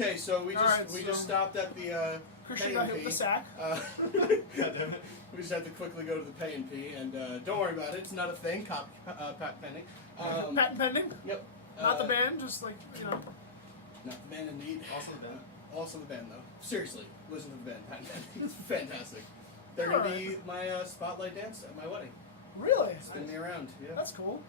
Okay, so we just stopped at the Christian got hit with the sack. We just had to quickly go to the pay and pee, and don't worry about it. It's not a thing. Patent pending. Patent pending. Yep. Not the band, just like Not the band, indeed. Also the band. Also the band, though. Seriously, listen to the band. Patent pending. It's fantastic. They're gonna be my spotlight dance at my wedding. Really? Spin me around. Yeah. That's cool.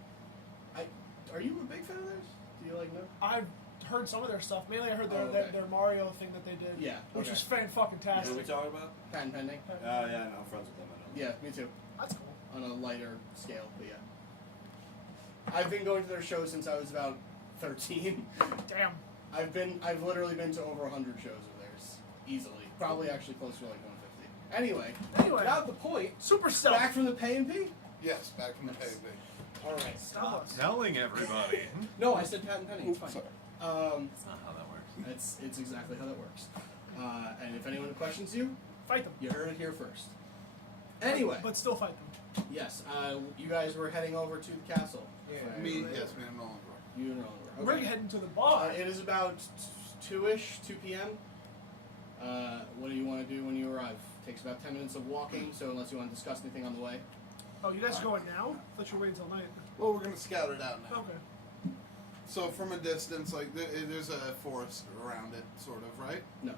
Are you a big fan of theirs? Do you like know? I've heard some of their stuff. Mainly, I heard their Mario thing that they did. Yeah. Which was fan-fucking-tastic. What are we talking about? Patent pending. Yeah, I know. I'm friends with them. I know. Yeah, me too. That's cool. On a lighter scale, but yeah. I've been going to their shows since I was about 13. Damn. I've literally been to over 100 shows of theirs. Easily. Probably actually closer to like 150. Anyway. Not the point. Super stealth. Back from the pay and pee? Yes, back from the pay and pee. Alright. Stop telling everybody. No, I said patent pending. It's fine. That's not how that works. It's exactly how that works. And if anyone questions you, fight them. You heard it here first. Anyway. But still fight them. Yes. You guys were heading over to the castle. Yeah. Me and Nolan were. You and Nolan were. We're heading to the bar. It is about 2-ish, 2 p.m. What do you want to do when you arrive? Takes about 10 minutes of walking, so unless you want to discuss anything on the way. Oh, you guys are going now? I thought you were waiting until night. Well, we're going to scout it out now. Okay. So from a distance, like, there's a forest around it, sort of, right? No.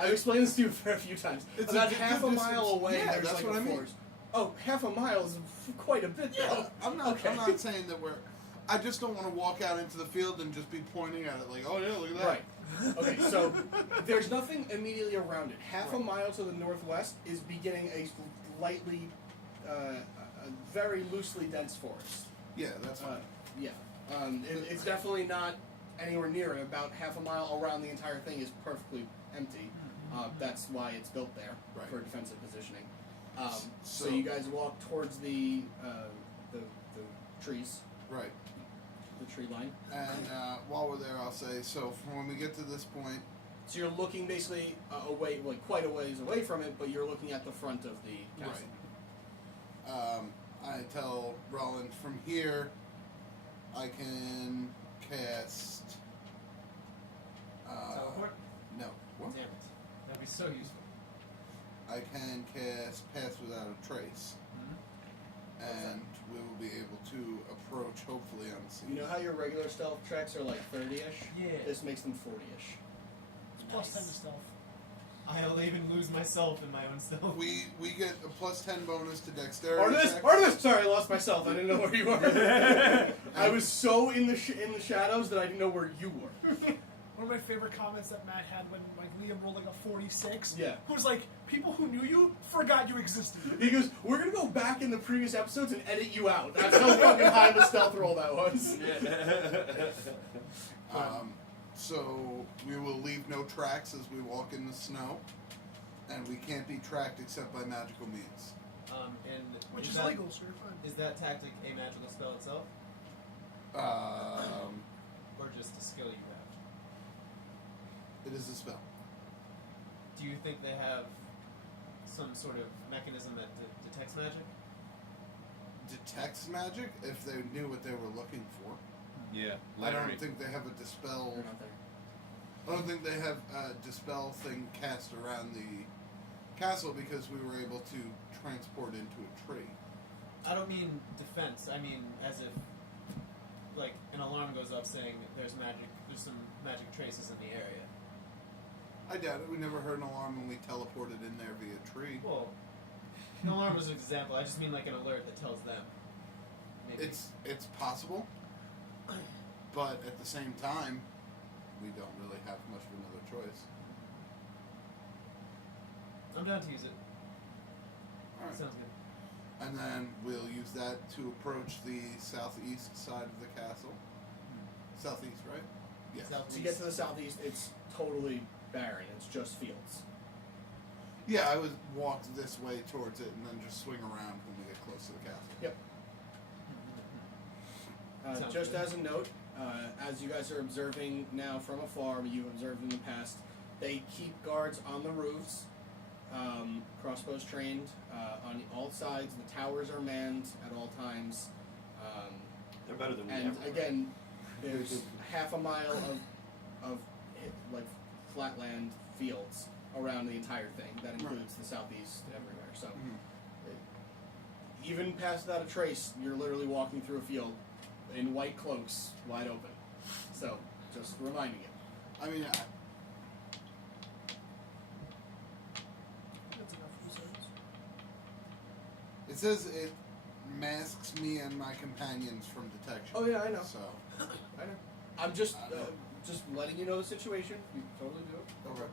I've explained this to you for a few times. It's about half a mile away, yeah, there's that's like what a I mean. forest. Oh, half a mile is quite a bit, Yeah, though. I'm not saying that we're... I just don't want to walk out into the field and just be pointing at it like, oh yeah, look at that. Right. Okay, so there's nothing immediately around it. Half a mile to the northwest is beginning a lightly, a very loosely dense forest. Yeah, that's fine. Yeah. It's definitely not anywhere near it. About half a mile around the entire thing is perfectly empty. That's why it's built there for defensive positioning. So you guys walk towards the trees. Right. The tree line. And while we're there, I'll say, so from when we get to this point... So you're looking basically away, like quite a ways away from it, but you're looking at the front of the castle. Right. I tell Ruland, from here, I can cast... Teleport? No. What? Damn it. That'd be so useful. I can cast Pass Without a Trace. And we will be able to approach, hopefully, unseen. You know how your regular stealth checks are like 30-ish? Yeah. This makes them 40-ish. It's plus 10 to stealth. I'll even lose myself in my own stealth. We get a plus 10 bonus to dexterity. Artemis! Sorry, I lost myself. I didn't know where you were. I was so in the shadows that I didn't know where you were. One of my favorite comments that Matt had when Liam rolled like a 46. Yeah. Was like, people who knew you forgot you existed. He goes, we're going to go back in the previous episodes and edit you out. That's how fucking high the stealth roll that was. So we will leave no tracks as we walk in the snow. And we can't be tracked except by magical means. And Which is that, legal, so you're fine. Is that tactic a magical spell itself? Or just a skill you have? It is a spell. Do you think they have some sort of mechanism that detects magic? Detects magic if they knew what they were looking for. Yeah. I don't think they have a dispel. I don't think they have a dispel thing cast around the castle because we were able to transport into a tree. I don't mean defense. I mean as if, like, an alarm goes off saying there's some magic traces in the area. I doubt it. We never heard an alarm when we teleported in there via tree. Well, an alarm is an example. I just mean like an alert that tells them. Maybe. It's possible, but at the same time, we don't really have much of another choice. I'm down to use it. Alright. Sounds good. And then we'll use that to approach the southeast side of the castle. Southeast, right? Yes. To get to the southeast, it's totally barren. It's just fields. Yeah, I would walk this way towards it and then just swing around when we get close to the castle. Yep. Just as a note, as you guys are observing now from afar, you observed in the past, they keep guards on the roofs, crossbows trained on all sides. The towers are manned at all times. They're better than we and ever again, there's half a mile of like flatland fields around the entire thing. That includes the southeast and everywhere. So even past without a trace, you're literally walking through a field in white cloaks, wide open. So just reminding you. I mean, That's enough for service. it says it masks me and my companions from detection. Oh yeah, I know. So, I know. I'm just letting you know the situation. You totally do it. okay.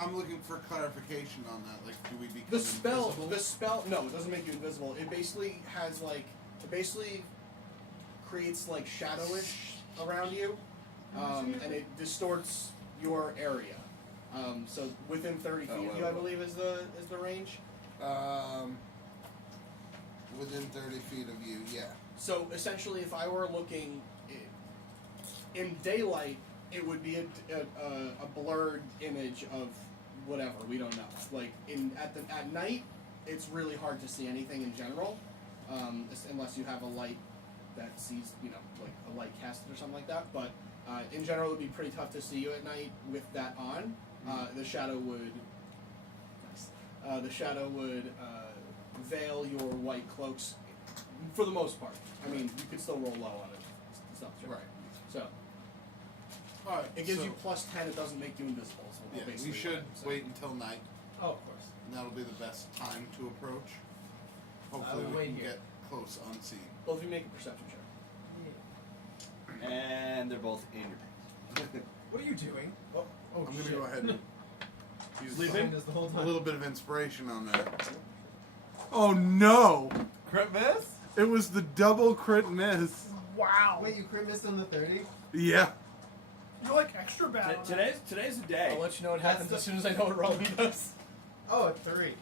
I'm looking for clarification on that. Like, do we become invisible? The spell. No, it doesn't make you invisible. It basically has creates like shadowish around you, and it distorts your area. So within 30 feet of you, I believe, is the range. Within 30 feet of you, yeah. So essentially, if I were looking in daylight, it would be a blurred image of whatever, we don't know. Like at night, it's really hard to see anything in general, unless you have a light that sees, like a light casted or something like that. But in general, it would be pretty tough to see you at night with that on. The shadow would veil your white cloaks for the most part. I mean, you could still roll low on it. Stuff, right? So. All right. It gives you plus 10. It doesn't make you invisible. So Yeah, we should wait until night. Oh, of course. And that'll be the best time to approach. Hopefully, we can get close unseen. Both of you make a perception check. And they're both in your pants. What are you doing? Oh, I'm going to go ahead and use Behind us the whole a time. little bit of inspiration on that. Oh no! Crit miss? It was the double crit miss. Wow. Wait, you crit missed on the 30? Yeah. You're like extra bad. on that. Today's the day. I'll let you know what happens as soon as I know what Roland does. Oh, 3.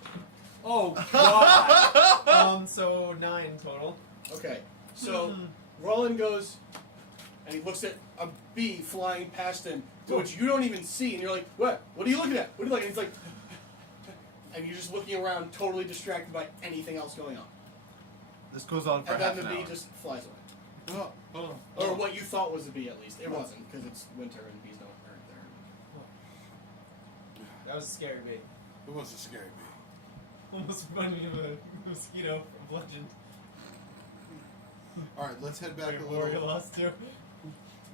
Oh god. So 9 total. Okay, so Roland goes, and he looks at a bee flying past him, which you don't even see, and you're like, what? What are you looking at? What are you looking at? And he's like, and you're just looking around, totally distracted by anything else going on. This goes on for And half then an the bee hour. just flies away. Oh. Or what you thought was a bee, at least. It wasn't, because it's winter and bees aren't there. That was a scary bee. It was a scary bee. Almost reminded me of a mosquito from Legend. All right, let's head back Like a warrior little. lost to.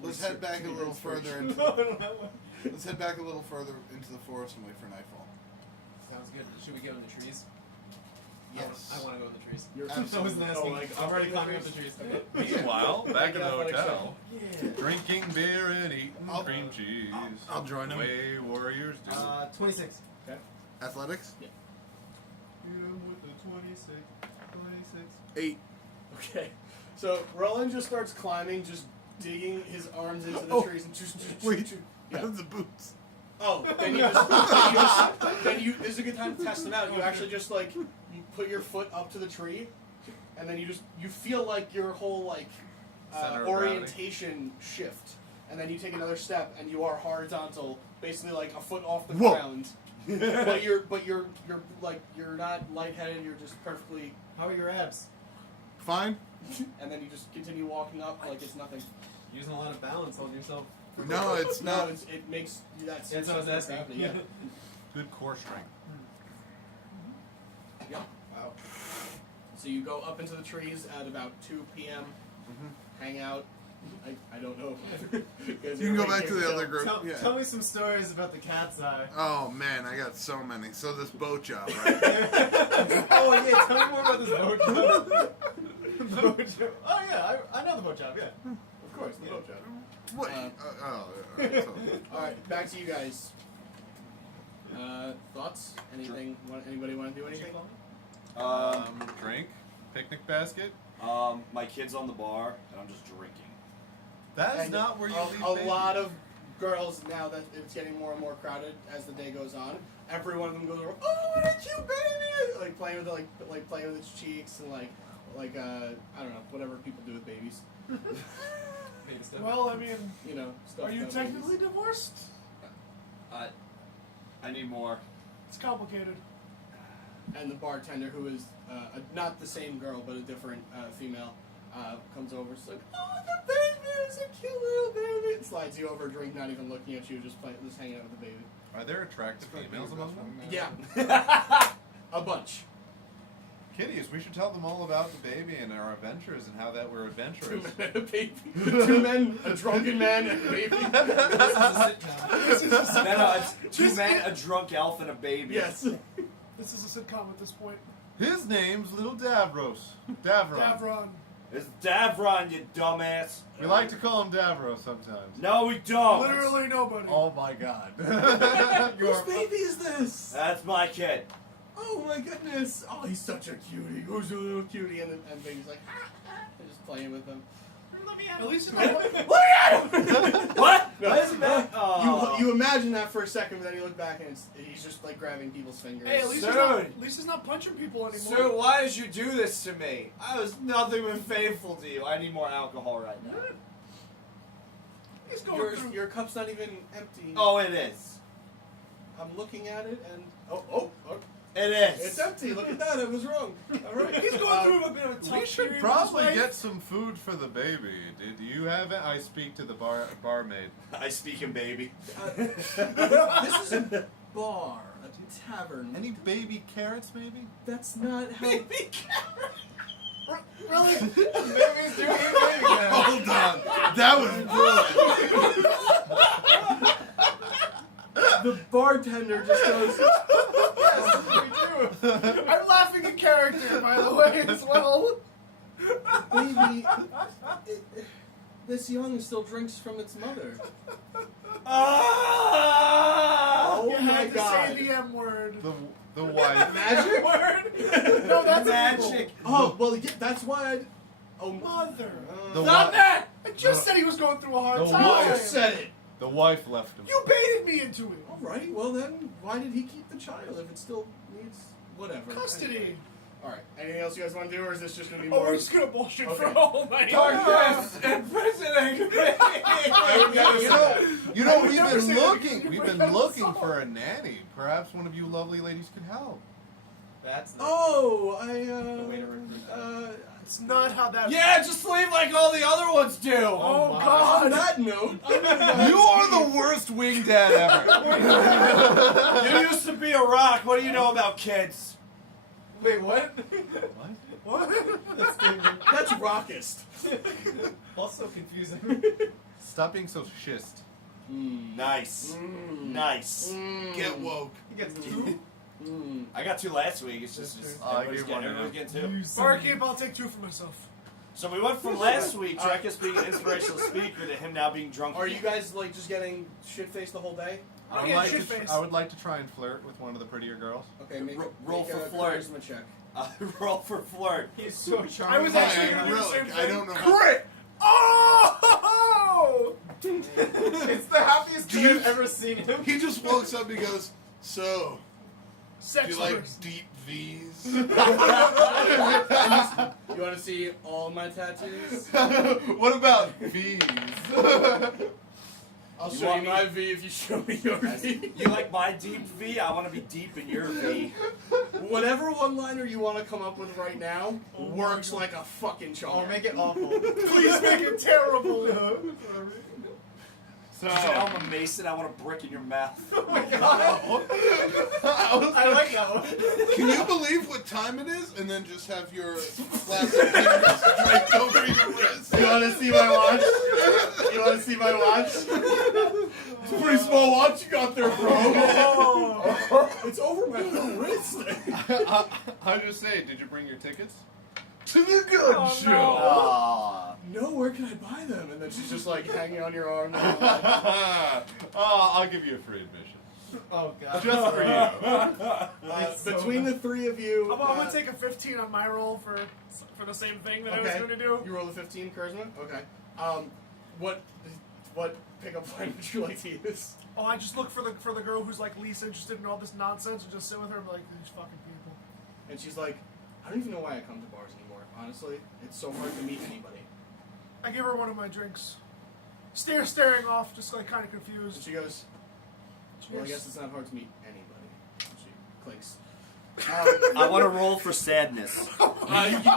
Let's head back a little further into. No, I don't know. Let's head back a little further into the forest and wait for nightfall. Sounds good. Should we go in the trees? Yes. I want to go in the trees. You're I wasn't asking. like, I'm already in the climbing up trees? the trees. Okay. Meanwhile, back in the Athletic hotel, Yeah. drinking beer and eating I'll- cream cheese. I'll join 'em. Way warriors do. 26. Okay. Athletics? Hit him with the 26. 26. 8. Okay, so Roland just starts climbing, just digging his arms into the Oh, trees and just wait. yeah. The boots. Oh, then you this is a good time to test them out. You actually just like you put your foot up to the tree, and then you feel like your whole like Center of orientation shift, and then you take another step and you are horizontal, basically like a foot off the Whoa. ground. but you're like you're not lightheaded. You're just perfectly. How are your abs? Fine. And then you just continue walking up like it's nothing. Using a lot of balance on yourself. No, it's No, not. it makes that. That's what I was asking. Gravity, yeah. Good core strength. Yep. Wow. So you go up into the trees at about 2 p.m. Hang out. I don't know. You can go back to the other group. Tell, Yeah. tell me some stories about the cat's eye. Oh man, I got so many. So this boat job, right? Oh yeah, tell me more about this boat job. Boat job. Oh yeah, I know the boat job. Yeah. Of course, the boat job. What? Alright, so. All right, back to you guys. Thoughts? Anything? Anybody want to do anything? Drink. Picnic basket. My kid's on the bar, and I'm just drinking. That is And not where you leave a babies. lot of girls now that it's getting more and more crowded as the day goes on. Every one of them goes, "Oh, what a cute baby!" Like playing with playing with its cheeks and like I don't know, whatever people do with babies. Baby stuff. Well, I mean, Stuff. are you about technically babies. divorced? I need more. It's complicated. And the bartender, who is not the same girl but a different female, comes over. It's like, "Oh, the baby is a cute little baby." slides you over a drink, not even looking at you, just hanging out with the baby. Are there attractive females among them? Yeah, a bunch. Kitteus, we should tell them all about the baby and our adventures and how that we're adventurous. 2 men and a baby. 2 men, a drunken man, and a baby. This is a sitcom. No, it's 2 men, a drunk elf, and a baby. Yes. This is a sitcom at this point. His name's Little Davros. Davron. Davron. It's Davron, you dumbass. We like to call him Davros sometimes. No, we don't. Literally nobody. Oh my god. Whose baby is this? That's my kid. Oh my goodness! Oh, he's such a cutie. Who's a little cutie? And baby's like, and just playing with him. At least Look at him! What? No, What is that? Oh. You imagine that for a second, but then you look back and he's just like grabbing people's fingers. hey, at least, Dude. he's not punching people anymore. Sir, why did you do this to me? I was nothing but faithful to you. I need more alcohol right now. He's going through. Your cup's not even empty. Oh, it is. I'm looking at it and oh. It is. It's empty. Look at that. I was wrong. All right. He's going through a bit of a tough We should period probably of his life. get some food for the baby. Did you have it? I speak to the barmaid. I speak in baby. This is a bar, a tavern. Any baby carrots, maybe? That's not how. Really? Baby's doing it, baby now. Hold on. That was brilliant. The bartender just goes. I'm laughing in character, by the way, as well. Baby, this young still drinks from its mother. Oh, Oh You my had to god. say the M word. The wife. Magic? Word? No, that's magic. Oh, well, yeah, that's why I. Oh, Mother. The Stop wi- that! I just said he was going through a hard The time. I just said it. The wife left him. You baited me into it. Alright, well then, why did he keep the child if it still needs whatever? Custody. Anyway. Alright, anything else you guys want to do, or is this just going to be Oh, more? we're just gonna bullshit for Okay. a whole night. Darkness and president. You know, would we've never say been that looking. because We've you been bring up looking the for a nanny. Perhaps one of you lovely ladies could help. That's the Oh, way to recruit them. It's not how that. Yeah, just leave like all the other ones do. Oh my. God. on that note, I'm gonna You are the worst wing dad ever. You used to be a rock. What do you know about kids? Wait, what? What? That's rockist. Also confusing. Stop being so schist. Nice. Mm. Nice. Get woke. He gets 2. I got 2 last week. It's just I everybody's gave one getting 2. Barkeep, I'll take 2 for myself. So we went from last week, Drekas being an inspirational speaker, to him now being drunk. Are you guys like just getting shit faced the whole day? I would, Yeah, like shit-faced. I would like to try and flirt with one of the prettier girls. Okay, make, Roll make for a flirt. charisma check. Roll for flirt? He's so I charming. was actually Hi, gonna do the same Rellik. thing. I don't know how. Crit! Oh! It's the happiest Do thing you- I've ever seen him. He just walks up and he goes, "So, do Sex you like first. deep V's?" You want to see all my tattoos? What about V's? I'll You show want you my V if you show me your V. You like my deep V? I want to be deep in your V. Whatever one-liner you want to come up with right now works like a fucking charm. Oh, make it awful. Please make it terrible. So, Did you know I'm a Mason? I want a brick in your mouth. Oh my god. I like that one. Can you believe what time it is? And then just have your plastic fingers draped over your wrist. You want to see my watch? You want to see my watch? It's a pretty small watch you got there, bro. It's over my whole wrist. I'll just say, did you bring your tickets? To the gun Oh, show! no. Ah. No, where can I buy them? And then she's just like hanging on your arm. Oh, I'll give you a free admission. Oh god. Just for you. It's so Between the three of you, I'm gonna take a 15 on my roll for the same thing that I was okay. gonna do. You roll a 15 charisma. Okay. What pickup line would you like to use? Oh, I just look for the girl who's like least interested in all this nonsense and just sit with her and be like, these fucking people. And she's like, I don't even know why I come to bars anymore. Honestly, it's so hard to meet anybody. I give her one of my drinks. Staring off, just like kind of And confused. she goes, well, I Cheers. guess it's not hard to meet anybody. And she clinks. I want to roll for sadness.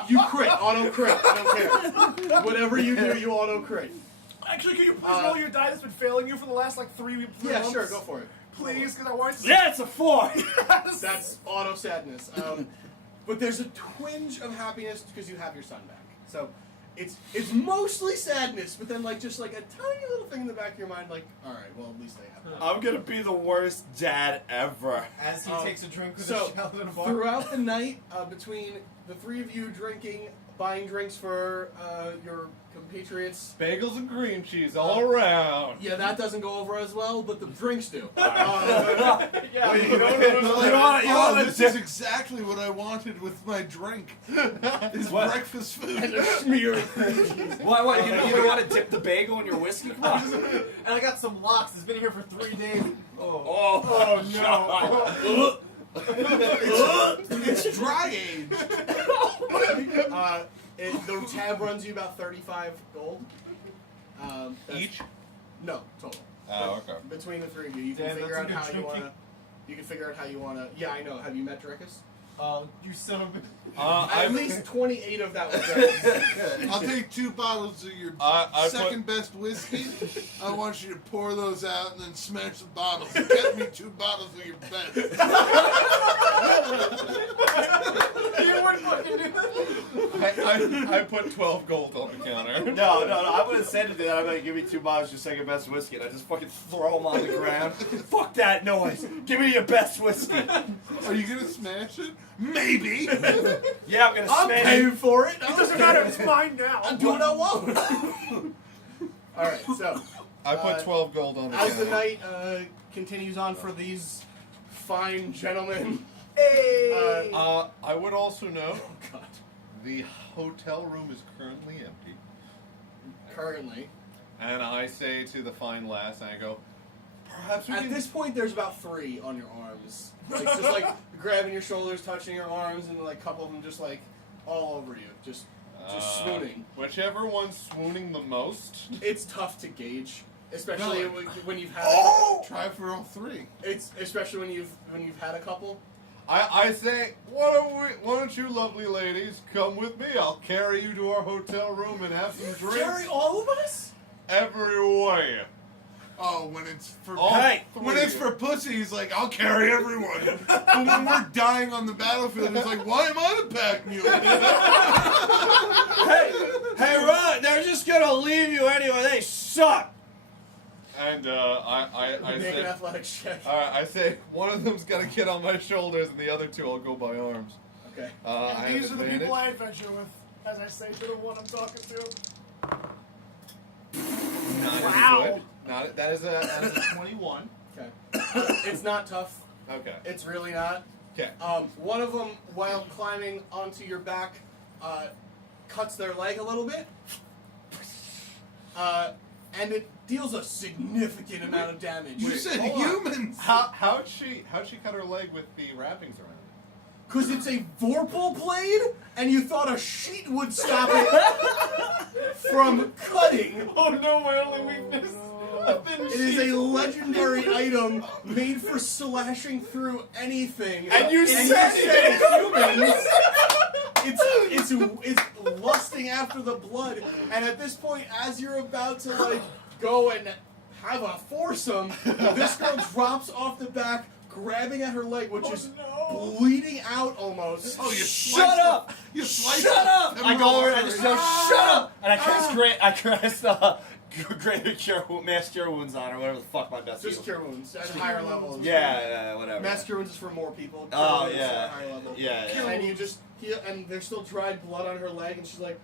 You crit, auto crit. I don't care. Whatever you do, you auto crit. Actually, can you please roll your die that's been failing you for the last like 3 Yeah, months? sure, go for it. Please, because I want to. Yeah, it's a 4. Yes. That's auto sadness. But there's a twinge of happiness because you have your son back. So it's mostly sadness, but then like just like a tiny little thing in the back of your mind, like, all right, well at least I have him. I'm gonna be the worst dad ever. As he takes a drink with So a shell in a bar. throughout the night, between the three of you drinking, buying drinks for your compatriots. Bagels and cream cheese all around. Yeah, that doesn't go over as well, but the drinks do. Yeah. Wait, You wanna this is exactly what I wanted with my drink. Is What? breakfast food. and they're smearing cream cheese. What? You don't want to dip the bagel in your whiskey? Come on. And I got some lox. It's been here for 3 days. Oh no. It's dry aged. The tab runs you about 35 gold. That's- Each? No, total. Oh, okay. Between the three of you, you can Damn, figure that's out a how good you drinking. wanna. You can figure out how you wanna. Yeah, I know. Have you met Drekas? You son of a... At least 28 of that was Drekas. I'll take 2 bottles of your I second best whiskey. I want you to pour those out and then smash the bottles. Get me 2 bottles of your best. You wouldn't fucking do that. I put 12 gold on the counter. No. I would have said to that. I'm like, give me 2 bottles of your second best whiskey, and I just fucking throw them on the ground. Fuck that noise. Give me your best whiskey. Are you gonna smash it? Maybe. Yeah, I'm gonna I'm smash paying it. for it. It doesn't matter. It's mine now. I'm doing what I want. All right, so I put 12 gold on the as the counter. night continues on for these fine gentlemen. Hey. I would also note Oh God. the hotel room is currently empty. Currently, And I say to the fine lass, and I go, perhaps we at can... this point, there's about 3 on your arms, like just like grabbing your shoulders, touching your arms, and like a couple of them just like all over you, just swooning. Whichever one's swooning the most. It's tough to gauge, especially No. when you've had. Try for all 3. It's especially when you've had a couple. I say, why don't you lovely ladies come with me? I'll carry you to our hotel room and have some drinks. Carry all of us? Every way. Oh, when it's for Hey, when it's for pussy, he's like, I'll carry everyone. But when we're dying on the battlefield, he's like, why am I the pack mule? Hey, Ron, they're just gonna leave you anyway. They suck. And I Make an say, athletics check. alright, I say, one of them's got to get on my shoulders, and the other 2 I'll go by arms. Okay. I have These are the advantage. people I adventure with, as I say to the one I'm talking to. Not Wow. good. Not that is a 21. Okay. It's not tough. Okay. It's really not. Okay. One of them, while climbing onto your back, cuts their leg a little bit, and it deals a significant amount of damage. You said hold on. humans. How'd she cut her leg with the wrappings around it? Because it's a Vorpal blade, and you thought a sheet would stop it from cutting. Oh no, my only weakness. It is a legendary item made for slashing through anything. And you said humans. It's lusting after the blood, and at this point, as you're about to like go and have a foursome, this girl drops off the back, grabbing at her leg, which is bleeding out almost. Oh, you Shut up! You sliced Shut up! the I go over and I femoral just artery. go, shut up! And I cast greater cure, mass cure wounds on her, whatever the fuck my best Just heal. cure wounds at higher levels. Yeah, whatever. Mass cure wounds is for more people. Cure Oh, wounds yeah. At a higher level. Yeah. And you just heal, and there's still dried blood on her leg, and she's like,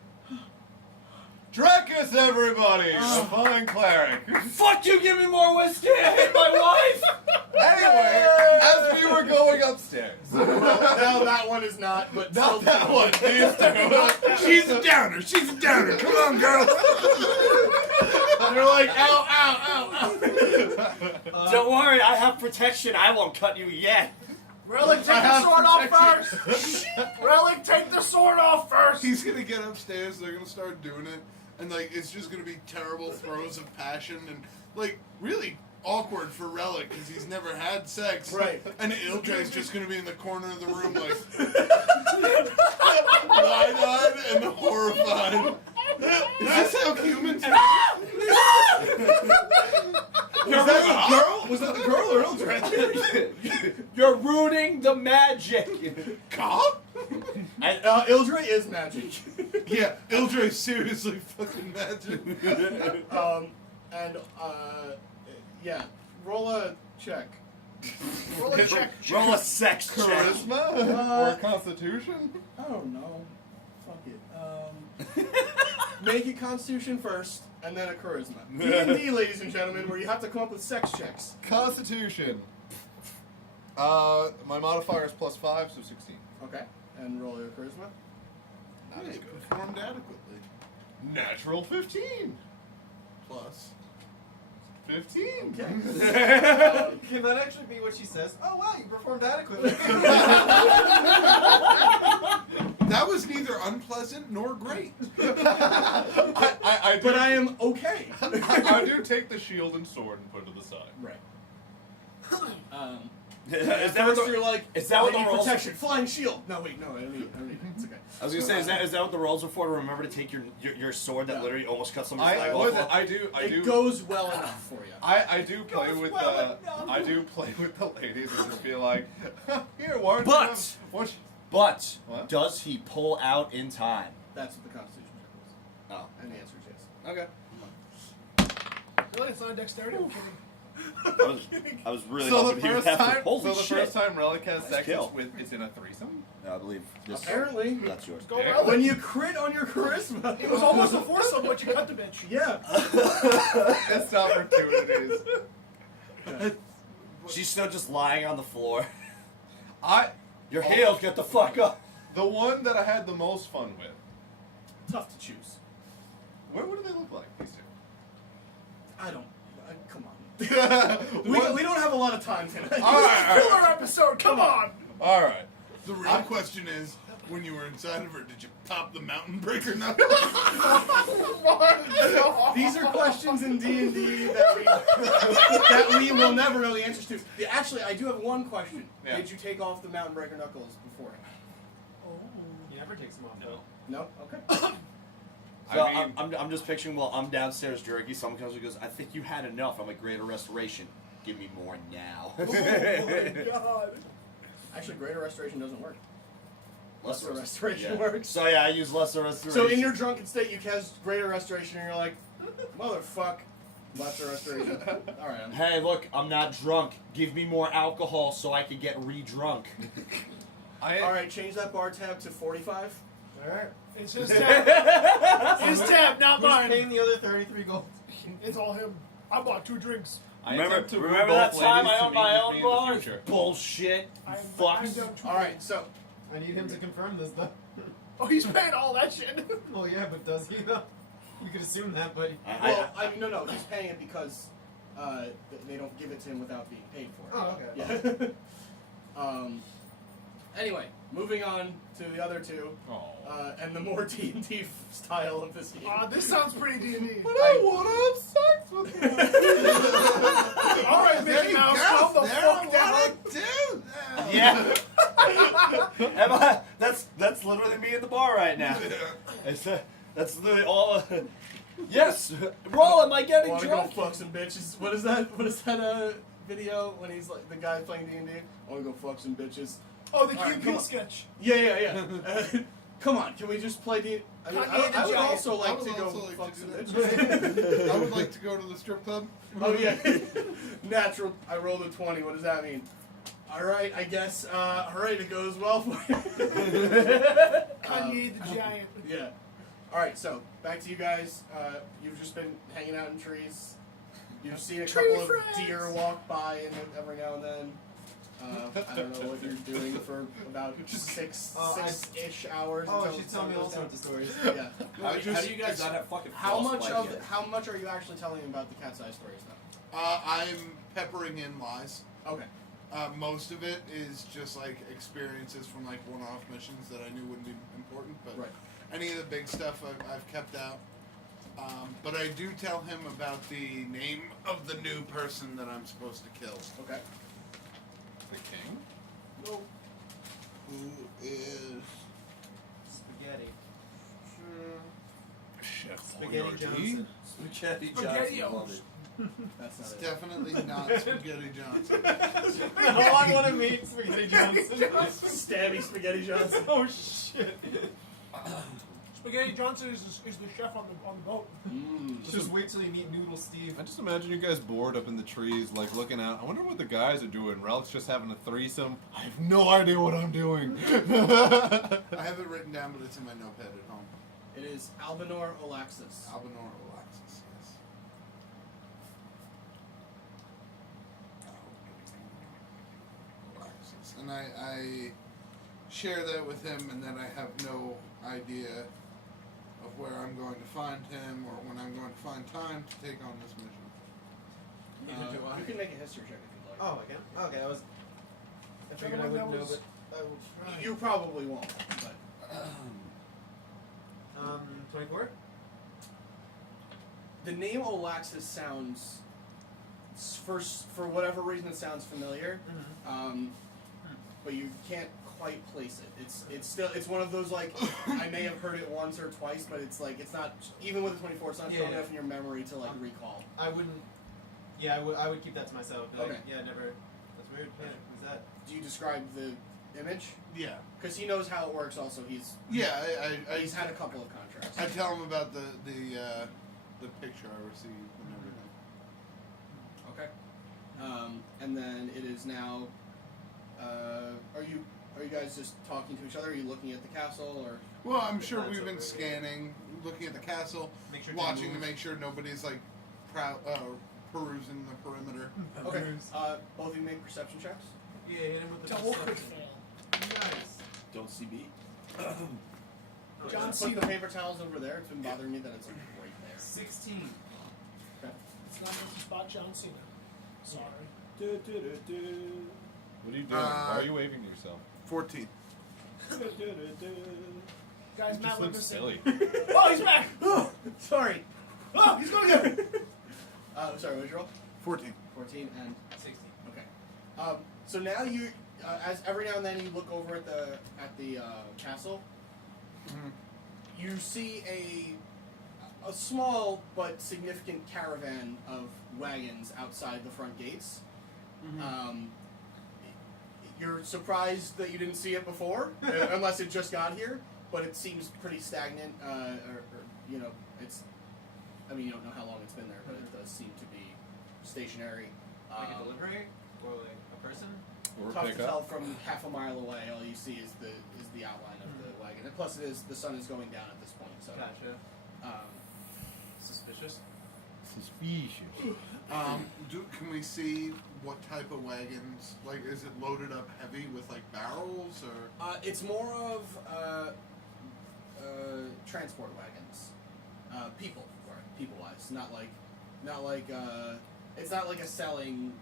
Drekas, everybody! A fine cleric. Fuck you, give me more whiskey! I hate my wife! Anyway, as we were going upstairs. no, that one is not, but Not still that one. These 2. She's a downer. She's a downer. Come on, girl. They're like, ow, ow, ow, ow. Don't worry, I have protection. I won't cut you yet. Relic, take the sword off first! Relic, take the sword off first! He's gonna get upstairs. They're gonna start doing it, and like it's just gonna be terrible throes of passion and like really awkward for Rellik because he's never had sex. Right. And Ildre's just gonna be in the corner of the room like wide-eyed and horrified. Is this how humans? You're ruining the magic. Cop? Ildre is magic. Yeah, Ildre is seriously fucking magic. Yeah, roll a check. Roll a check. Roll a sex check. Charisma or Constitution? I don't know. Fuck it. Make a Constitution first, and then a Charisma. D&D, ladies and gentlemen, where you have to come up with sex checks. Constitution. My modifier is +5, so 16. Okay, and roll your Charisma. Not as good. Performed adequately. Natural 15. Plus. 15. Okay. Can that actually be what she says? Oh wow, you performed adequately. That was neither unpleasant nor great. I But I am okay. I do take the shield and sword and put it to the side. Right. Is At that what first the, you're like, is that what I the need rolls? protection, flying shield. No, wait, no, I don't need it. It's okay. I was gonna say, is that what the rolls are for? To remember to take your sword that No. literally almost cut somebody's leg I off. do. It goes well enough for you. I do play with well I do play with the ladies and just be like, here, why don't But- you have, what? But What? does he pull out in time? That's what the Constitution check was. Oh, And the answer is yes. okay. Really, it's not a dexterity. I'm kidding. I was really So the hoping he would first have to. time, Holy so the shit! first time Rellik has Nice sex kill. it's in a threesome. No, I believe this. Apparently. That's yours. Go Relic. When you crit on your charisma. It was almost a foursome, but you cut the bitch. Yeah. It's opportunities. She's still just lying on the floor. You're Oh. healed. Get the fuck up. The one that I had the most fun with. Tough to choose. What do they look like? These two. I don't. Come on. What- We don't have a lot of time tonight. All right. Filler episode, come on! All right. The real question is, when you were inside of her, did you pop the mountain breaker knuckle? These are questions in D&D that we will never know the answers to. Actually, I do have one question. Yeah. Did you take off the mountain breaker knuckles before? He never takes them off. No. No? Okay. So I mean, I'm just picturing while I'm downstairs jerky, someone comes and goes, I think you had enough. I'm like, greater restoration. Give me more now. Oh my god. Actually, greater restoration doesn't work. Lesser restoration yeah. works. So yeah, I use lesser restoration. So in your drunken state, you cast greater restoration, and you're like, motherfuck, lesser restoration. All right. Hey, look, I'm not drunk. Give me more alcohol so I can get re-drunk. All right, change that bar tab to 45. All right. It's his tab. His tab, not Who's mine. paying the other 33 gold? It's all him. I bought 2 drinks. Remember attempt to remember woo that both time ladies I to owned meet my with own me in the bar? future. Bullshit. I'm Fucks. down 2 All right, so I need him to confirm this, though. Oh, he's paying all that shit. Well, yeah, but does he, though? You could assume that, but... well, I mean, no, he's paying it because they don't give it to him without being paid for it. Oh, okay. Yeah. Anyway, moving on to the other two, Oh. and the more D&D style of this game. This sounds pretty D&D. But I want to have sex with you. All right, Mickey Mouse, calm the fuck down. do that. Yeah. That's literally me in the bar right now. That's literally all. Yes. Roll. Am I getting Wanna drunk? go fuck some bitches? What is that? What is that? Video when he's like the guy playing D&D. I wanna go fuck some bitches. Oh, the All right, Key come Pete on. sketch. Yeah. Come on, can we just play D? I mean, Kanye the I would Giant. also like I would to go also like fuck to some do bitches. I would like to go to the strip club. Oh yeah, natural. I rolled a 20. What does that mean? All right, I guess. All right, it goes well for you. Kanye the Giant. Yeah. All right, so back to you guys. You've just been hanging out in trees. You've seen a Tree couple of friends. deer walk by every now and then. I don't know what you're doing for about six-ish hours. Oh, until she's telling me sun all goes sorts of stories. down. Yeah. How do you guys not have fucking How much frostbite yet? how much are you actually telling him about the cat's eye stories though? I'm peppering in lies. Okay. Most of it is just like experiences from like one-off missions that I knew wouldn't be important, but Right. any of the big stuff I've kept out. But I do tell him about the name of the new person that I'm supposed to kill. Okay. The king? No. Who is Spaghetti. Chef Spaghetti Johnson. Spaghetti Spaghetti-Os. Johnson. That's It's not it. definitely not Spaghetti Johnson. No, I want to meet Spaghetti Johnson. Stabby Spaghetti Johnson. Oh shit! Spaghetti Johnson is the chef on the boat. Just wait till you meet Noodle Steve. I just imagine you guys bored up in the trees, like looking out. I wonder what the guys are doing. Rellik's just having a threesome. I have no idea what I'm doing. I have it written down, but it's in my notepad at home. It is Albinor Olaxis. Albinor Olaxis, yes. Olaxis. And I share that with him, and then I have no idea of where I'm going to find him or when I'm going to find time to take on this mission. Neither do I. You can make a history check if you'd like. Oh, again? Okay, I was. I figured I That wouldn't know, was- but I will try. You probably won't, but 24? the name Olaxis sounds, for whatever reason, it sounds familiar. But you can't quite place it. It's one of those, like, I may have heard it once or twice, but it's like it's not, even with the 24, it's not strong enough in your memory to like recall. I wouldn't. Yeah, I would keep that to myself. But Okay. yeah, never. That's weird. Yeah, who's that? Do you describe the image? Yeah. Because he knows how it works. Also, he's He's had a couple of contracts. I tell him about the picture I received and everything. Okay. And then it is now. Are you guys just talking to each other? Are you looking at the castle or? Well, I'm sure That's we've been over. scanning, looking at the castle, Make sure watching to make sure nobody's like perusing the perimeter. Okay. Both of you make perception checks. Yeah, hit him with the Double perception. crit fail. Nice. Don't see me. John Put Cena. the paper towels over there. It's been bothering me that it's like right there. 16. Okay. It's not enough to spot John Cena. Sorry. What are you doing? Why are you waving to yourself? 14. Guys, You Matt just look Wimberson. silly. Oh, he's back! Oh, sorry. Oh, he's going again! Sorry, what did you roll? 14. 14 and 16. okay. So now you, as every now and then you look over at the castle, you see a small but significant caravan of wagons outside the front gates. You're surprised that you didn't see it before, unless it just got here. But it seems pretty stagnant, or you know, it's. I mean, you don't know how long it's been there, but it does seem to be stationary. Like a delivery? Or like a person? Or Tough pick to tell up. from half a mile away. All you see is the outline of the wagon, and plus the sun is going down at this point. So, Gotcha. Suspicious? Suspicious. Can we see what type of wagons? Like, is it loaded up heavy with like barrels or? it's more of transport wagons, people-wise, not like it's not like a selling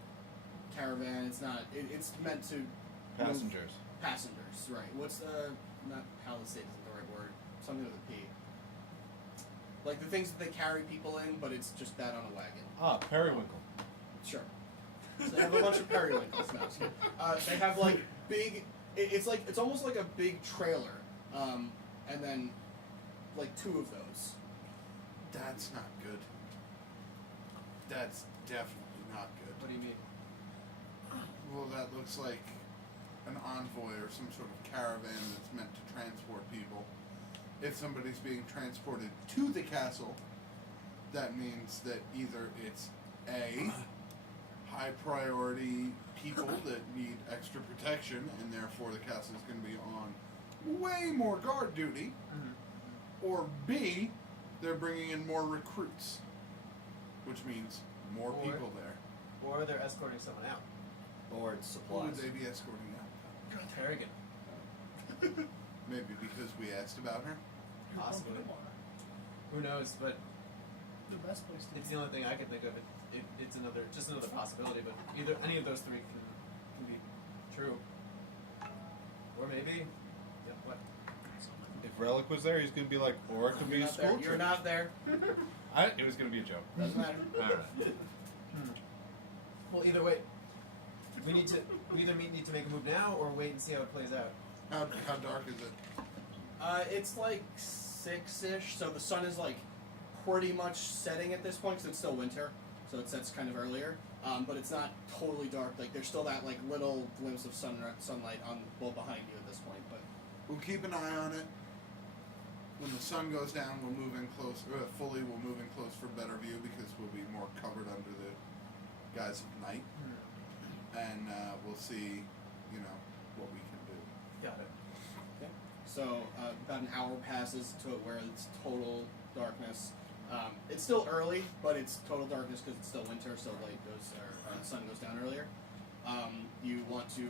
caravan. It's not. It's meant to move Passengers. passengers, right? What's not palisade isn't the right word. Something with a P. Like the things that they carry people in, but it's just that on a wagon. Ah, periwinkle. Sure. So they have a bunch of periwinkles now. So, they have like big. It's almost like a big trailer, and then like two of those. That's not good. That's definitely not good. What do you mean? Well, that looks like an envoy or some sort of caravan that's meant to transport people. If somebody's being transported to the castle, that means that either it's A, high priority people that need extra protection, and therefore the castle is going to be on way more guard duty, or B, they're bringing in more recruits, which means more Or- people there. Or they're escorting someone out. Or it's Who supplies. would they be escorting out? Harrigan. Maybe because we asked about her? Possibly. Who knows? But The best place to it's the only thing I can think of. It's just another possibility. But either any of those three can be true. Or maybe. Yeah. What? If Rellik was there, he's gonna be like, or it could be a school You're trip. not there. It was gonna be a joke. Doesn't matter. Alright. Well, either way, we either need to make a move now or wait and see how it plays out. How dark is it? It's like 6-ish, so the sun is like pretty much setting at this point because it's still winter. so it sets kind of earlier. But it's not totally dark. Like there's still that like little glimpse of sunlight on behind you at this point. But We'll keep an eye on it. When the sun goes down, we'll move in close. We'll move in close for better view because we'll be more covered under the guise of night, and we'll see, what we can do. Got it. okay. So about an hour passes to it where it's total darkness. It's still early, but it's total darkness because it's still winter, so light goes or the sun goes down earlier. You want to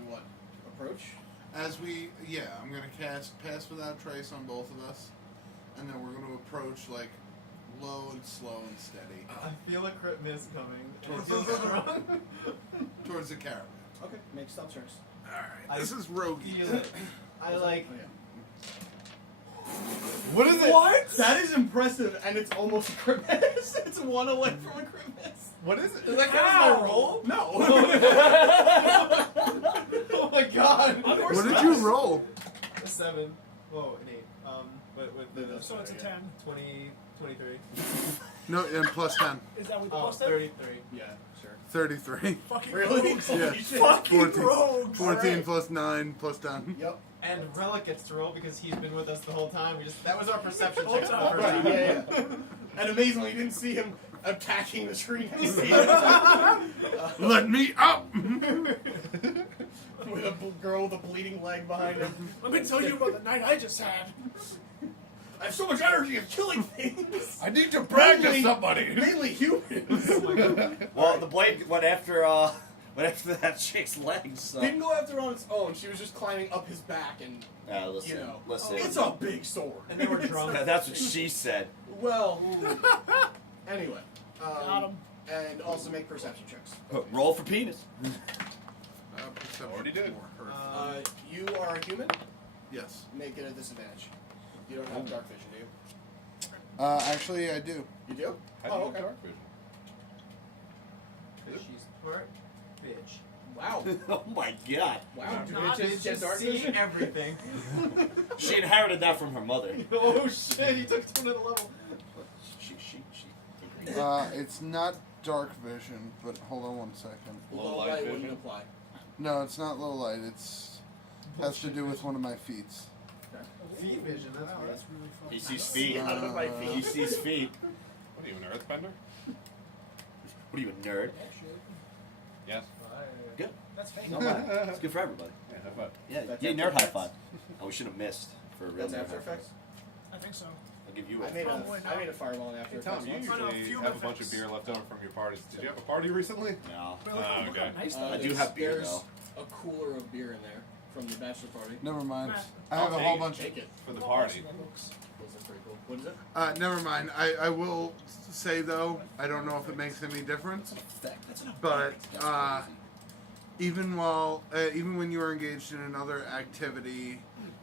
approach? I'm gonna cast Pass Without Trace on both of us, and then we're gonna approach like low and slow and steady I feel a crit miss coming. And it feels strong. towards the caravan. Okay, make stealth checks. All right, I this is roguey. Feel it. I like. Oh, yeah. What is it? What? That is impressive, and it's almost a crit miss. It's one away from a crit miss. What is it? Does that count as my roll? No. Oh my god. What did you roll? A 7. Whoa, an 8. With the So it's a 10. 20, 23. No, and plus 10. Is that with the Oh, plus 10? 33. Yeah, sure. 33. Fucking Really? rogues. Yeah. Holy shit. Fucking 14. rogues. 14 Alright. plus 9 plus 10. Yep. And Rellik gets to roll because he's been with us the whole time. That was our perception Whole check. time. the first Right, time. yeah. And amazingly, you didn't see him attacking the screen. You see him Let me up! with a girl with a bleeding leg behind him. Let me tell you about the night I just had. I have so much energy of killing things. I need to brag to Mainly- somebody. Mainly humans. Oh my god. Well, the blade went after that chick's legs. So. Didn't go after her on its own. She was just climbing up his back, and Listen. it's a big sword. And they were drunk. That's what she said. Well, anyway. Got him. And also make perception checks. Roll for penis. Perception Already did. for her. You are a human. Yes. Make it a disadvantage. You don't have dark vision, do you? Actually, I do. You do? How do Oh, you okay. have dark vision? She's smart. Bitch. Wow. Oh my god. Wow. Do Not bitches get bitches dark see vision? everything. She inherited that from her mother. Oh shit, he took it to another level. She. It's not dark vision, but hold on one second. Low Low light light wouldn't vision? apply. No, it's not low light. It's has to do with one of my feats. Feet vision, that's Wow, weird. that's really fun. He sees feet. Out of my feet. He sees feet. What are you, an earthbender? What are you, a nerd? Yes. Good. That's fake. Not bad. It's good for everybody. Yeah, have fun. Yeah, That's yay, After nerd high Effects? five. Oh, we should have missed for a real That's nerd After high five. Effects? I think so. I'll give you I a made Probably not. I made a fireball in After Hey, Tom, Effects. you once. I know, usually few have a bunch effects. of beer left over from your parties. Did you have a party recently? No. Well, look, Oh, look okay. how nice Uh, that I do is. have beer, there's though. a cooler of beer in there from the bachelor party. Never mind. Matt. I have a I'll whole take bunch. Take it. For the Look how party. awesome that looks. That's pretty cool. What is it? Never mind. I will say though, I don't know if it makes any difference, but even when you are engaged in another activity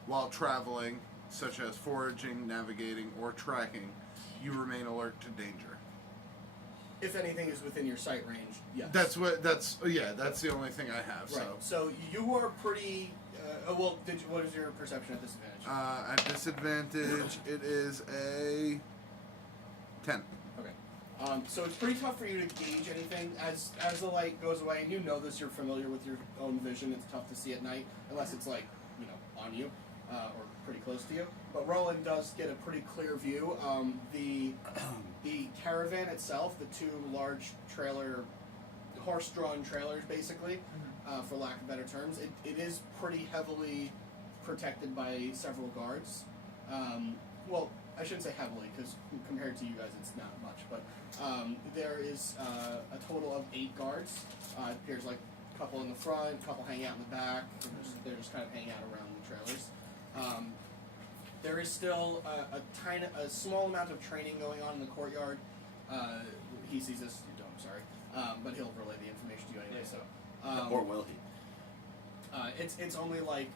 while traveling, such as foraging, navigating, or tracking, you remain alert to danger. If anything is within your sight range, yes. That's the only thing I have. right. So you are pretty. What is your perception at disadvantage? At disadvantage, it is a 10. Okay. So it's pretty tough for you to gauge anything as the light goes away, and you know this. You're familiar with your own vision. It's tough to see at night unless it's like on you or pretty close to you. But Ruland does get a pretty clear view. The caravan itself, the two large horse-drawn trailers, basically, for lack of better terms, it is pretty heavily protected by several guards. Well, I shouldn't say heavily, because compared to you guys, it's not much. But there is a total of 8 guards. It appears like a couple in the front, a couple hanging out in the back. They're just kind of hanging out around the trailers. There is still a small amount of training going on in the courtyard. He sees this, you don't, I'm sorry. But he'll relay the information to you anyway. So, Or will he? it's only like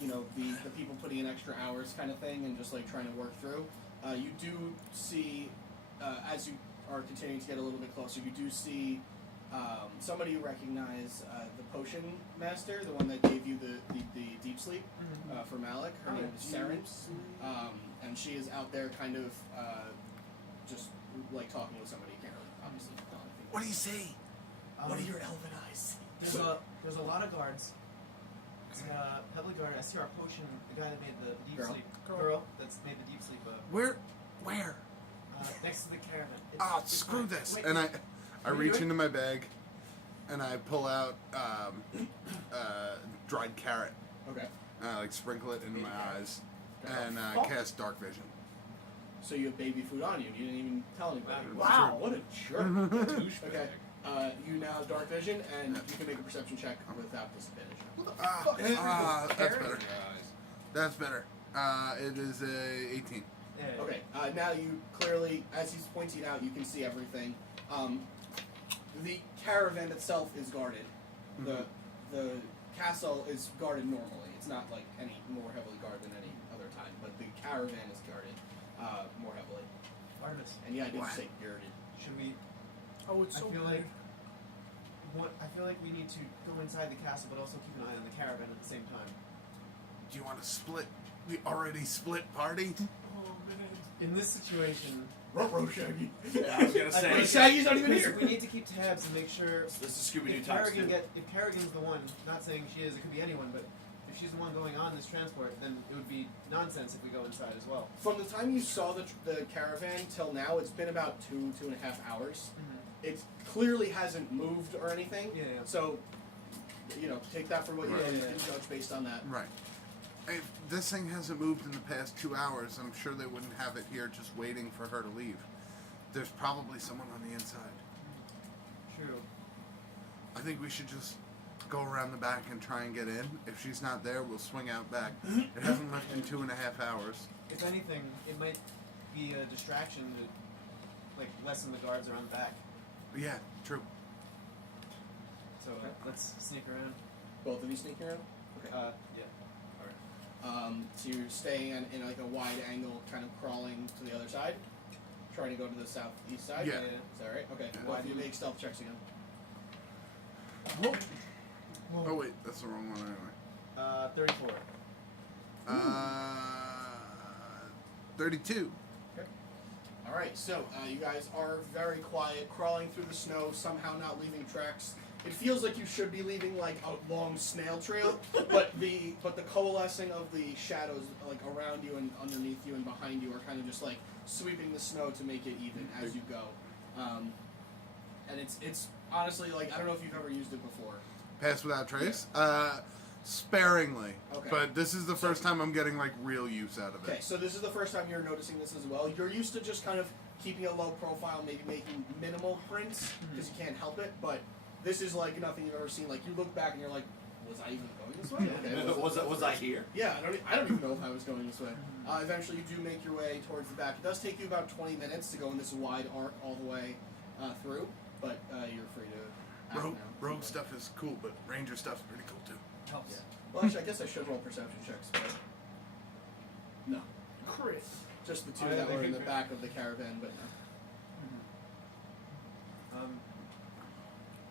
the people putting in extra hours kind of thing, and just like trying to work through. You do see as you are continuing to get a little bit closer, you do see somebody you recognize, the potion master, the one that gave you the deep sleep for Malik. Her name is Saren, and she is out there kind of just like talking with somebody. You can't really obviously tell anything. What do you see? What do your elven eyes see? There's a lot of guards. Pebbly guard, I see our potion, the guy that made the deep Girl. sleep. Girl that's made the deep sleep. Where? Next to the caravan. It's Screw fine. this. Wait, And I what are you reach doing? into my bag, and I pull out dried carrot. Okay. Like sprinkle it into my eyes, and Fuck. cast dark vision. So you have baby food on you. You didn't even tell anybody. Wow. Wow, what a jerk. Okay. You now have dark vision, and you can make a perception check without disadvantage. That's better. That's better. It is a 18. Yeah. Okay. Now you clearly, as he's pointing out, you can see everything. The caravan itself is guarded. The castle is guarded normally. It's not like any more heavily guarded than any other time, but the caravan is guarded more heavily. Artemis, And yeah, I did What? say girded. should we? Oh, it's so I feel weird. I feel like we need to go inside the castle, but also keep an eye on the caravan at the same time. Do you want to split? We already split party. Oh man. In this situation, Ruh-roh, Shaggy. Yeah, I was gonna I say. think- Shaggy's not even we here. need to keep tabs and make sure. This is Scooby Doo If times Kerrigan 2. if Kerrigan's the one, not saying she is, it could be anyone, but if she's the one going on this transport, then it would be nonsense if we go inside as well. From the time you saw the caravan till now, it's been about 2.5 hours. It clearly hasn't moved or anything. Yeah. So, take that for what you Right. will. You can judge based on that. Right. If this thing hasn't moved in the past 2 hours, I'm sure they wouldn't have it here just waiting for her to leave. There's probably someone on the inside. True. I think we should just go around the back and try and get in. If she's not there, we'll swing out back. It hasn't left in 2.5 hours. If anything, it might be a distraction to like lessen the guards around the back. Yeah, true. So let's sneak around. Both of you sneaking around? Okay. Yeah. So you're staying in like a wide angle, kind of crawling to the other side, trying to go to the southeast side. Yeah. Is that right? Okay. Yeah. Both of you make stealth checks again. Oh wait, that's the wrong one anyway. 34. 32. All right. So you guys are very quiet, crawling through the snow, somehow not leaving tracks. It feels like you should be leaving like a long snail trail, but the coalescing of the shadows like around you and underneath you and behind you are kind of just like sweeping the snow to make it even as you go. And it's honestly like I don't know if you've ever used it before. Pass without trace? Sparingly. Okay. But this is the first time I'm getting like real use out of Okay, it. so this is the first time you're noticing this as well. You're used to just kind of keeping a low profile, maybe making minimal prints because you can't help it, but this is like nothing you've ever seen. Like you look back and you're like, was I even going this way? Okay, Was I here? Yeah, I don't even know if I was going this way. Eventually, you do make your way towards the back. It does take you about 20 minutes to go in this wide arc all the way through, but you're free to act now. Rogue stuff is cool, but ranger stuff's pretty cool too. Helps. Yeah. Well, actually, I guess I should roll perception checks, but no, Crit. just the two Oh, yeah, that they were in can the crit. back of the caravan, but no.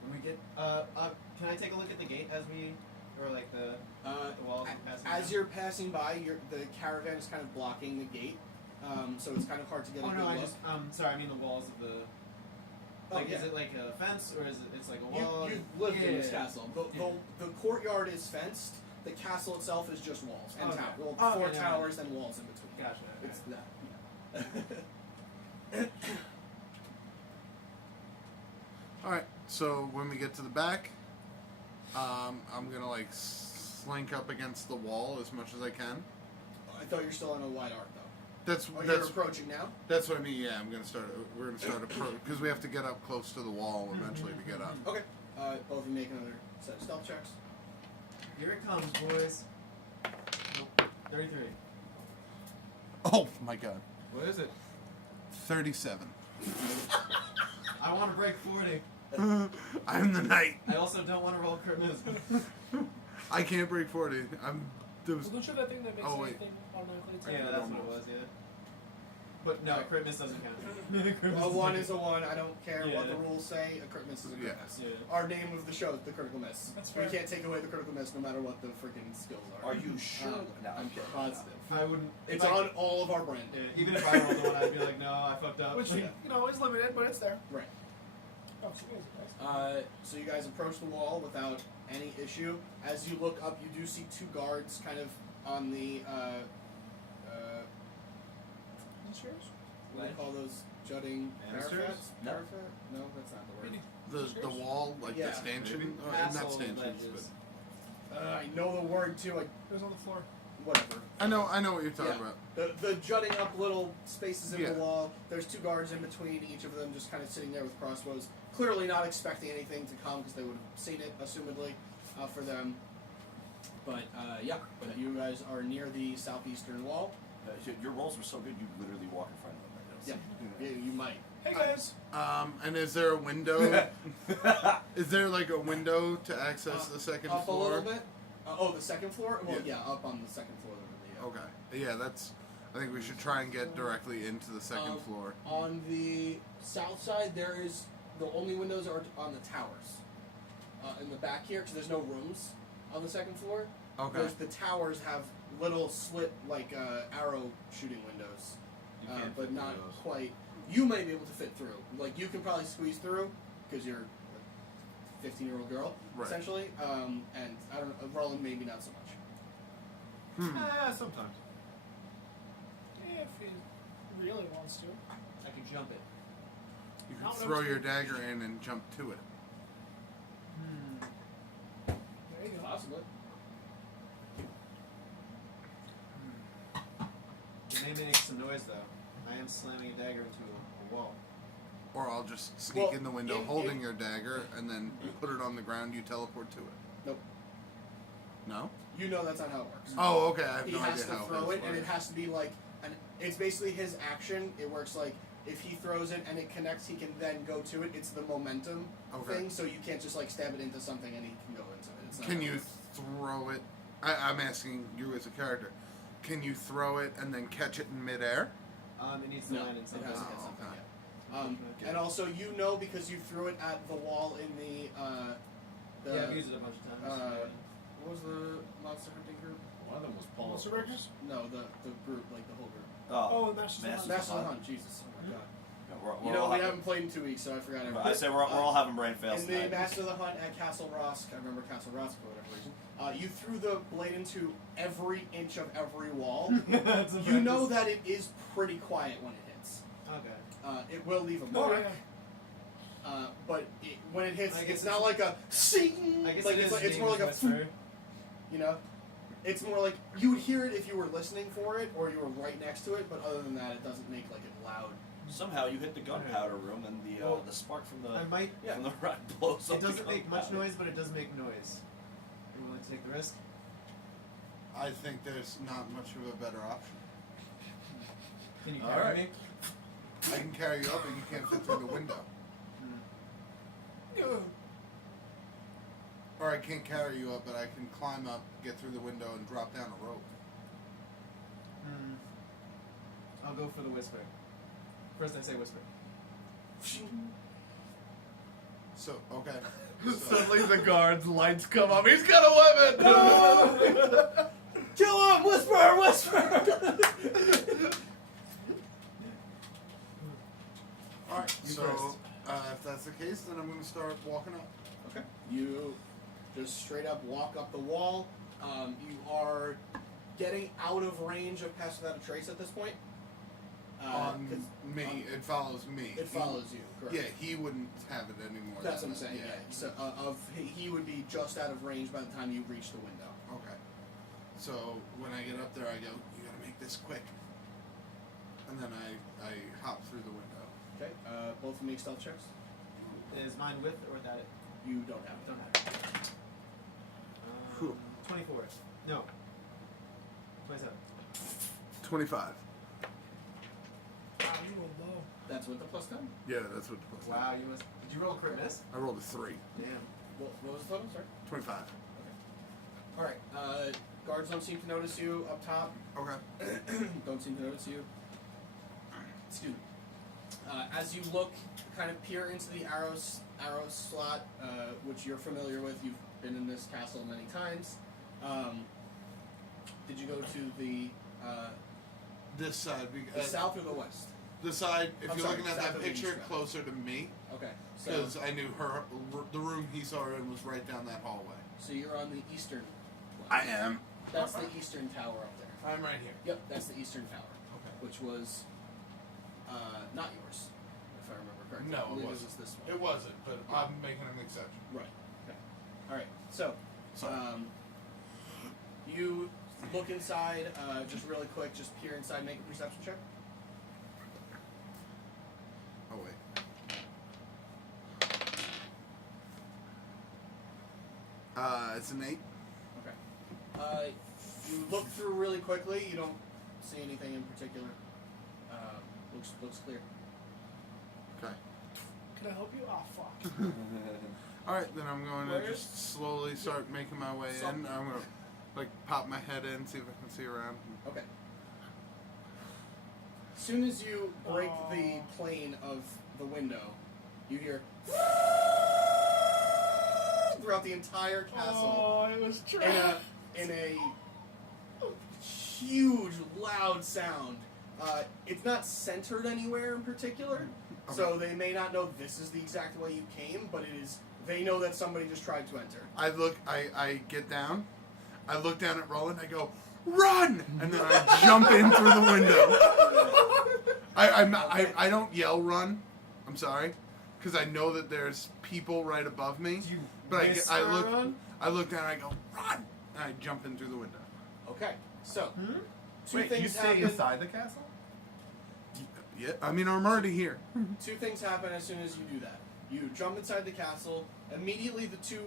When we get, can I take a look at the gate as we, or like the walls we passing As down? you're passing by, the caravan is kind of blocking the gate, so it's kind of hard to get a Oh good no, I look. just, sorry, I mean the walls of the. Like, yeah. is it like a fence or is it? It's like a wall. You've lived in this Yeah. castle. Yeah. The courtyard is fenced. The castle itself is just walls and Okay. towers. Well, Oh, 4 okay, never towers and walls in between. Gotcha. Okay. It's that. Yeah. Alright, so when we get to the back, I'm gonna like slink up against the wall as much as I can. I thought you're still on a wide arc though. That's Oh, you're that's approaching now. that's what I mean. Yeah, we're gonna start because we have to get up close to the wall eventually to get up. Okay. Both of you make another set of stealth checks. Here it comes, boys. Nope. 33. Oh my god, What is it? 37. I want to break 40. I'm the knight. I also don't want to roll crit miss. I can't break 40. I'm. There was, Well, don't you have that thing that makes Oh, wait. anything automatically? Yeah, that's what it was. Yeah. But no, crit miss doesn't count. Crit miss A 1 doesn't is a 1. I don't care what the Yeah. rules say. A crit miss is a crit Yeah. miss. Yeah. Our name of the show is The Critical Miss. That's We fair. can't take away the critical miss no matter what the freaking skills are. Are you sure? No, I'm kidding. positive. I wouldn't. It's on all of our brand. Yeah, even if I rolled the one, I'd be like, no, I fucked up. Which, Yeah. is limited, but it's there. Right. Oh, Oh, so you guys are nice. So you guys approach the wall without any issue. As you look up, you do see two guards kind of on the Chairs? what do you call those jutting Banisters? parapets? No. Parapet? No, that's not the word. Really? The wall, like Yeah. the stanchion, not Castle stanchions, ledges. I know the word too. It was on the floor. Whatever. but I know what you're talking Yeah. about. The jutting up little spaces in Yeah. the wall. There's two guards in between, each of them just kind of sitting there with crossbows, clearly not expecting anything to come because they would have seen it, assumedly, for them. But but you guys are near the southeastern wall. Your rolls were so good, you literally walk in front of them right now. Yeah, you might. Hey guys! And is there a window? Is there like a window to access the second Up floor? a little bit. The second floor. Well, Yeah. up on the second floor. Okay. Yeah, that's. I think we should try and get directly into the second floor. On the south side, there is the only windows are on the towers. In the back here, because there's no rooms on the second floor. Okay. The towers have little slit like arrow shooting windows, You can't but fit not through those. quite. You may be able to fit through. Like you can probably squeeze through because you're a 15-year-old girl Right. essentially. And I don't know, Roland maybe not so much. Sometimes. If he really wants to. I could jump it. You Not can what throw I'm your dagger in and jump to it. There you go. Possibly. It may make some noise though. I am slamming a dagger into a wall. Or I'll just sneak Well, in the window in- holding in- your dagger and then put it on the ground, you teleport to it. Nope. No? You know that's not how it works. Oh, okay. I have He no has idea to how throw this it, and it works. has to be like it's basically his action. It works like if he throws it and it connects, he can then go to it. It's the momentum Okay. thing, so you can't just like stab it into something and he can go into it. It's not Can how it you works. throw it? I'm asking you as a character. Can you throw it and then catch it in midair? It needs to No, land in it something. has to Oh, get something. okay. Yeah. And also, you know, because you threw it at the wall in the Yeah, I've used it a bunch of times. what was the monster hunting group? One of them was Paul. Monster Breakers? No, the group, like the whole group. Oh, Masters of Masters Hunt. Master of the Hunt. Jesus. Oh my god. Yeah, we're You know, all we having- haven't played in 2 weeks, so I forgot everything. I say we're all having brain fails In the tonight. Master of the Hunt at Castle Rosk, I remember Castle Rosk for whatever reason. You threw the blade into every inch of every wall. That's a You know practice. that it is pretty quiet when it hits. Okay. It will leave a Oh, mark, yeah. but when it hits, I guess it's not like a sing. I guess like it is it's more like a whisper. you know. It's more like you would hear it if you were listening for it or you were right next to it, but other than that, it doesn't make like it loud. Somehow you hit the gunpowder room and the spark from the I might. Yeah. from the rock blows up. It the doesn't make much gunpowder. noise, but it does make noise. Are you willing to take the risk? I think there's not much of a better option. Can you All carry right. me? I can carry you up, but you can't fit through the window. Or I can't carry you up, but I can climb up, get through the window, and drop down a rope. I'll go for the whisper. First I say whisper. So, okay. Suddenly the guard's lights come up. He's got a weapon! Kill him! Whisper! Whisper! Alright, You so first. if that's the case, then I'm going to start walking up. Okay. You just straight up walk up the wall. You are getting out of range of Pass Without a Trace at this point. On 'cause me, it follows me. it follows you, correct? Yeah, he wouldn't have it anymore. That's than what I'm saying. that, Yeah. So he would be just out of range by the time you reach the window. Okay. So when I get up there, I go, you gotta make this quick. And then I hop through the window. Okay. Both of them make stealth checks. Is mine with or without it? You don't have it. Don't have it. Whew. 24. No. 27. 25. Wow, you were low. That's with the plus 10. Yeah, that's what the plus. Wow, you must. Did you roll a crit miss? I rolled a 3. Damn. What was the total? Sorry. 25. All right. Guards don't seem to notice you up top. Okay. Don't seem to notice you. Excuse me. As you look, kind of peer into the arrow slot, which you're familiar with. You've been in this castle many times. Did you go to the This side, south or the west? The side, if I'm you're sorry, looking at south that of picture, East. closer to me, Okay. So because I knew the room he saw her in was right down that hallway. so you're on the eastern. I am. That's the eastern tower up there. I'm right here. Yep, that's the eastern tower, Okay. which was not yours, if I remember correctly. No, I it believe wasn't. was this one. It wasn't, but I'm making an exception. Right. Okay. All right. So, Sorry. you look inside, just really quick. Just peer inside. Make a perception check. Oh wait. It's an 8. Okay. You look through really quickly. You don't see anything in particular. Looks clear. Okay. Can I help you? Oh, fuck. All right, then I'm going Where to just slowly start making my way in. I'm gonna like pop my head in, see if I can see around. Okay. As soon as you break the Oh. plane of the window, you hear throughout the entire castle Oh, it was trash. in a huge, loud sound. It's not centered anywhere in particular, so they may not know this is the exact way you came, but it is. They know that somebody just tried to enter. I get down, I look down at Roland, I go, run! And then I jump in through the window. I don't yell run, I'm sorry, because I know that there's people right above me. Do you But whisper I look run? I look down and I go, run! And I jump in through the window. Okay, so two Wait, things you stay happen. inside the castle? Yeah, I mean, I'm already here. Two things happen as soon as you do that. You jump inside the castle. Immediately, the two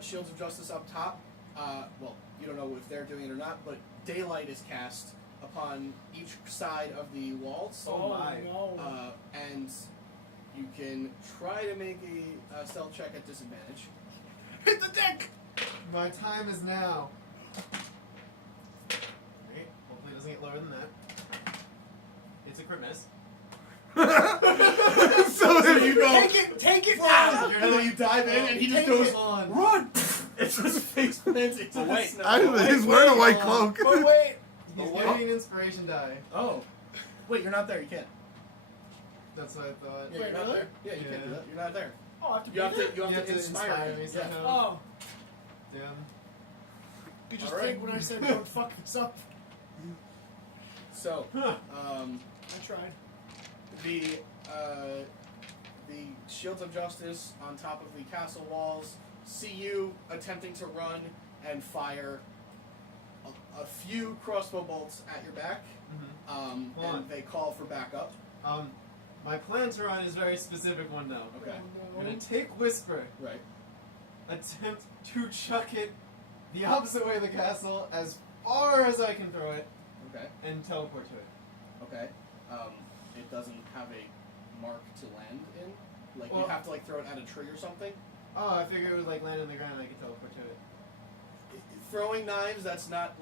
shields of justice up top. Well, you don't know if they're doing it or not, but daylight is cast upon each side of the walls. Oh, my. no. And you can try to make a stealth check at disadvantage. Hit the deck! My time is now. Wait, hopefully it doesn't get lower than that. It's a crit miss. So there you go. Take it And now! then you dive in, and he just Take goes, it on. "Run!" It's just face plants into the wait. snow. He's wearing a white cloak. But wait! He's Oh, getting an inspiration die. Oh, wait, you're not there. You can't. That's what I thought. Yeah, Wait, you're not really? there. Yeah, you can't do Yeah. that. You're not there. Oh, I have to be You have there? to. You have to inspire me. me Yeah. somehow. Oh, Damn. you just Alright. think when I said don't fuck this up. So, Huh. I tried. the shields of justice on top of the castle walls see you attempting to run and fire a few crossbow bolts at your back, Hold and on. they call for backup. My plan to run is a very specific one now. Okay. Oh, I'm no. gonna take Whisper, Right. attempt to chuck it the opposite way of the castle as far as I can throw it, Okay. and teleport to it. Okay. It doesn't have a mark to land in. Like you Well- have to like throw it at a tree or something. Oh, I figured it would like land on the ground and I could teleport to it. Throwing knives, that's not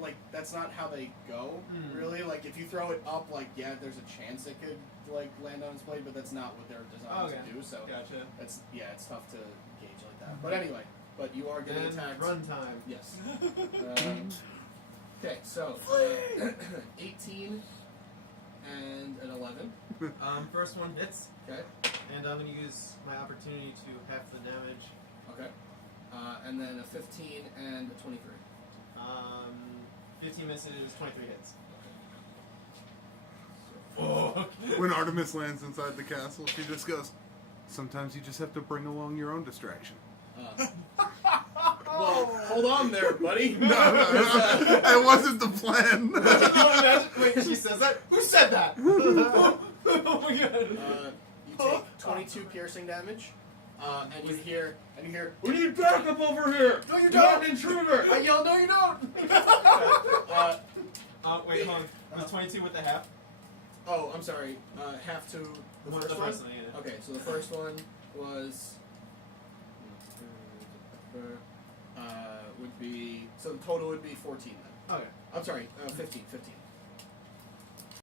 how they go. Hmm. Really, like if you throw it up, like yeah, there's a chance it could like land on its blade, but that's not what they're designed Okay. to do. So Gotcha. it's tough to gauge like that. But anyway, but you are getting And attacked. run time. Yes. Okay, so 18 and an 11. First one hits, Okay. and I'm gonna use my opportunity to half the damage. Okay. And then a 15 and a 23. 15 misses, 23 hits. When Artemis lands inside the castle, she just goes, sometimes you just have to bring along your own distraction. Well, hold on there, buddy. No, that wasn't the plan. Wait, she says that? Who said that? Oh my god. You take 22 piercing damage, and you hear, we need backup over here. No, you You got don't. an intruder. I yell, no, you don't. Wait, hold on. Was 22 with the half? Oh, I'm sorry. Half to the One- first the one. first one, yeah. Okay, so the first one was would be, so the total would be 14 then. Okay. I'm sorry, 15.